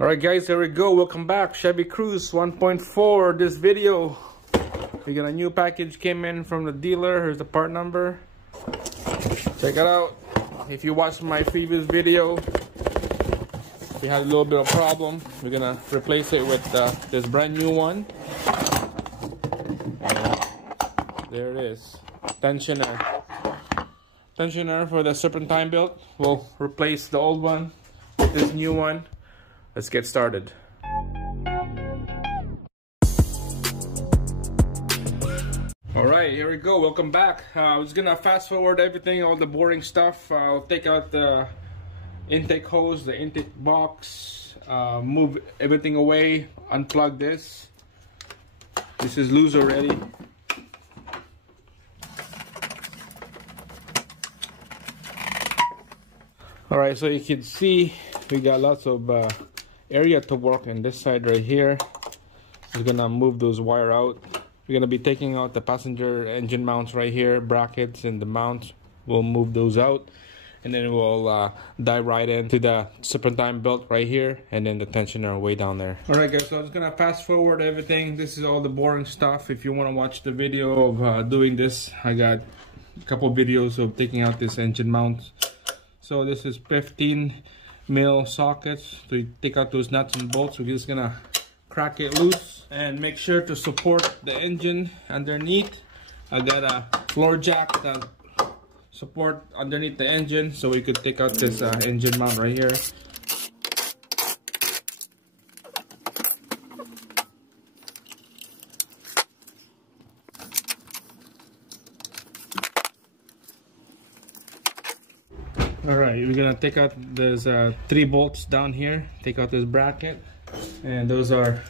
Alright guys, here we go. Welcome back. Chevy Cruze 1.4. This video, we got a new package came in from the dealer. Here's the part number. Check it out. If you watched my previous video, we had a little bit of problem. We're gonna replace it with this brand new one. There it is. Tensioner for the serpentine belt. We'll replace the old one with this new one. Let's get started. Alright, here we go. Welcome back. I'm just gonna fast forward everything, all the boring stuff. I'll take out the intake hose, the intake box, move everything away, unplug this. This is loose already. Alright, so you can see we got lots of area to work in this side right here. We're gonna move those wire out. We're gonna be taking out the passenger engine mounts right here, brackets and the mounts. We'll move those out, and then we'll dive right into the serpentine belt right here, and then the tensioner way down there. Alright guys, so I'm just gonna fast forward everything. This is all the boring stuff. If you want to watch the video of doing this, I got a couple videos of taking out this engine mount. So this is 15 mil sockets. So you take out those nuts and bolts. We're just gonna crack it loose and make sure to support the engine underneath. I got a floor jack that support underneath the engine, so we could take out this engine mount right here. Alright, we're gonna take out those 3 bolts down here, take out this bracket, and those are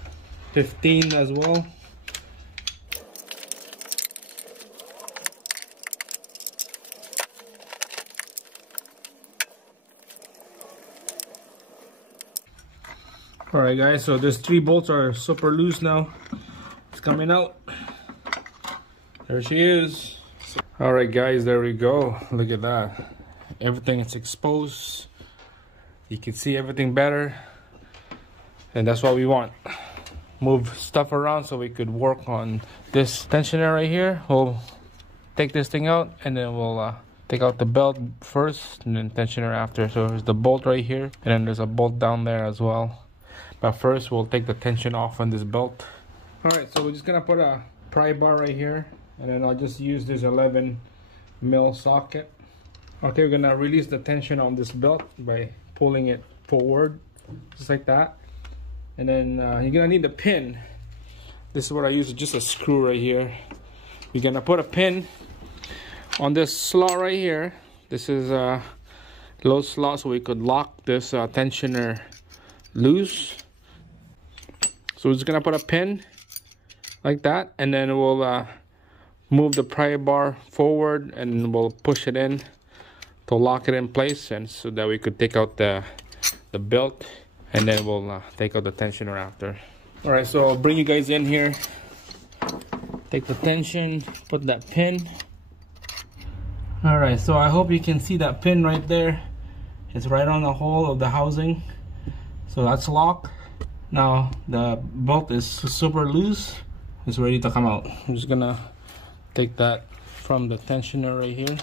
15 as well. Alright guys, so these 3 bolts are super loose now. It's coming out. There she is. Alright guys, there we go. Look at that. Everything is exposed. You can see everything better, and that's what we want. Move stuff around so we could work on this tensioner right here. We'll take this thing out, and then we'll take out the belt first and then tensioner after. So there's the bolt right here, and then there's a bolt down there as well. But first we'll take the tension off on this belt. Alright, so we're just gonna put a pry bar right here, and then I'll just use this 11 mil socket. Okay, we're gonna release the tension on this belt by pulling it forward, just like that. And then you're gonna need a pin. This is what I use, just a screw right here. We're gonna put a pin on this slot right here. This is a low slot, so we could lock this tensioner loose. So we're just gonna put a pin like that, and then we'll move the pry bar forward, and we'll push it in to lock it in place, and so that we could take out the belt, and then we'll take out the tensioner after. All right, so I'll bring you guys in here. Take the tension, put that pin. All right, so I hope you can see that pin right there. It's right on the hole of the housing, so that's locked. Now the belt is super loose. It's ready to come out. I'm just gonna take that from the tensioner right here.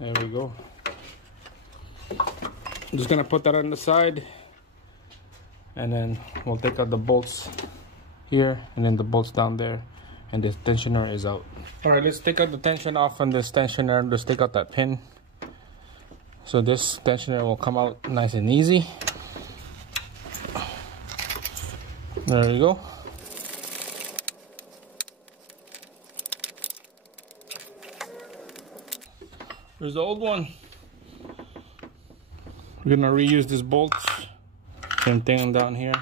There we go. I'm just gonna put that on the side, and then we'll take out the bolts here, and then the bolts down there, and this tensioner is out. All right, let's take out the tension off on this tensioner. Let's take out that pin, so this tensioner will come out nice and easy. There we go. There's the old one. We're gonna reuse these bolts. Same thing down here.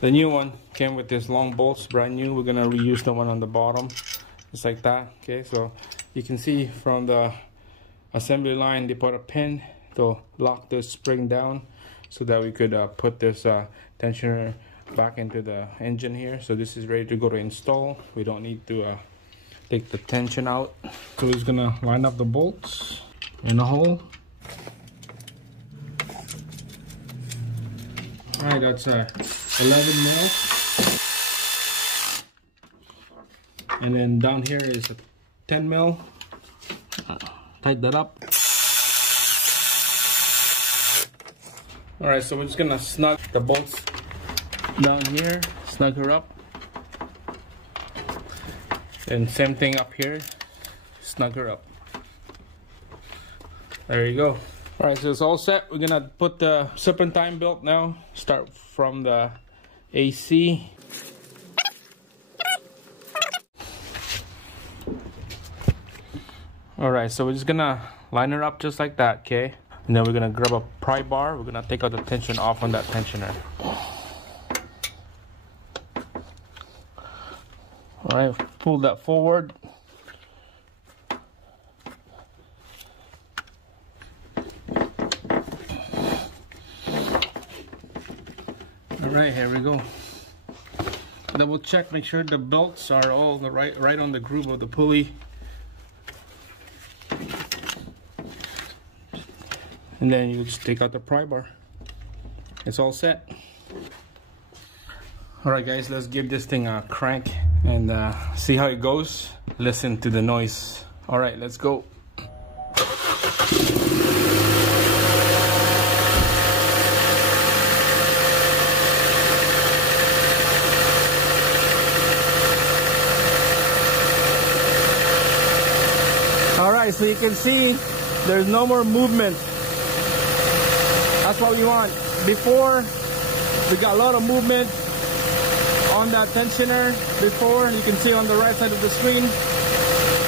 The new one came with these long bolts, brand new. We're gonna reuse the one on the bottom, just like that. Okay, so you can see from the assembly line, they put a pin to lock this spring down, so that we could put this tensioner back into the engine here. So this is ready to go to install. We don't need to take the tension out. So we're just gonna line up the bolts in a hole. All right, that's 11 mil. And then down here is a 10 mil. Tighten that up. All right, so we're just gonna snug the bolts down here, snug her up. And same thing up here, snug her up. There you go. All right, so it's all set. We're gonna put the serpentine belt now. Start from the AC. All right, so we're just gonna line her up just like that, okay? And then we're gonna grab a pry bar. We're gonna take out the tension off on that tensioner. All right, pull that forward. All right, here we go. Double check, make sure the belts are all the right on the groove of the pulley. And then you just take out the pry bar. It's all set. All right, guys, let's give this thing a crank and see how it goes. Listen to the noise. All right, let's go. All right, so you can see there's no more movement. That's what we want. Before, we got a lot of movement on that tensioner. Before, you can see on the right side of the screen.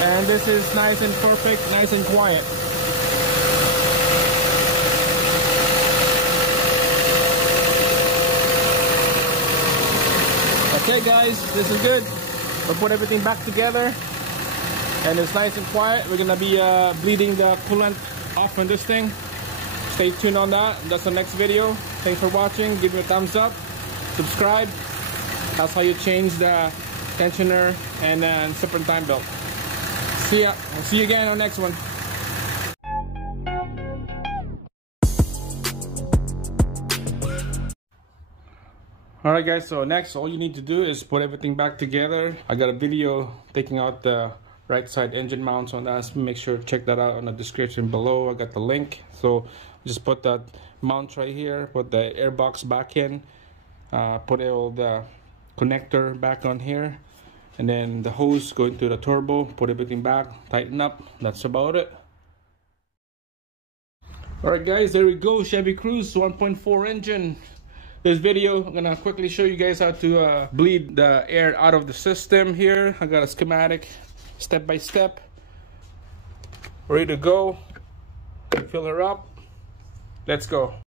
And this is nice and perfect, nice and quiet. Okay guys, this is good. We'll put everything back together. And it's nice and quiet. We're gonna be bleeding the coolant off on this thing. Stay tuned on that. That's the next video. Thanks for watching. Give me a thumbs up. Subscribe. That's how you change the tensioner and serpentine belt. See ya. I'll see you again on the next one. Alright guys, so next all you need to do is put everything back together. I got a video taking out the right side engine mounts on that. Make sure to check that out on the description below. I got the link. So just put that mount right here, put the air box back in, put all the connector back on here, and then the hose go into the turbo, put everything back, tighten up. That's about it. Alright guys, there we go. Chevy Cruze 1.4 engine. This video, I'm gonna quickly show you guys how to bleed the air out of the system here. I got a schematic, step by step, ready to go. Fill her up. Let's go.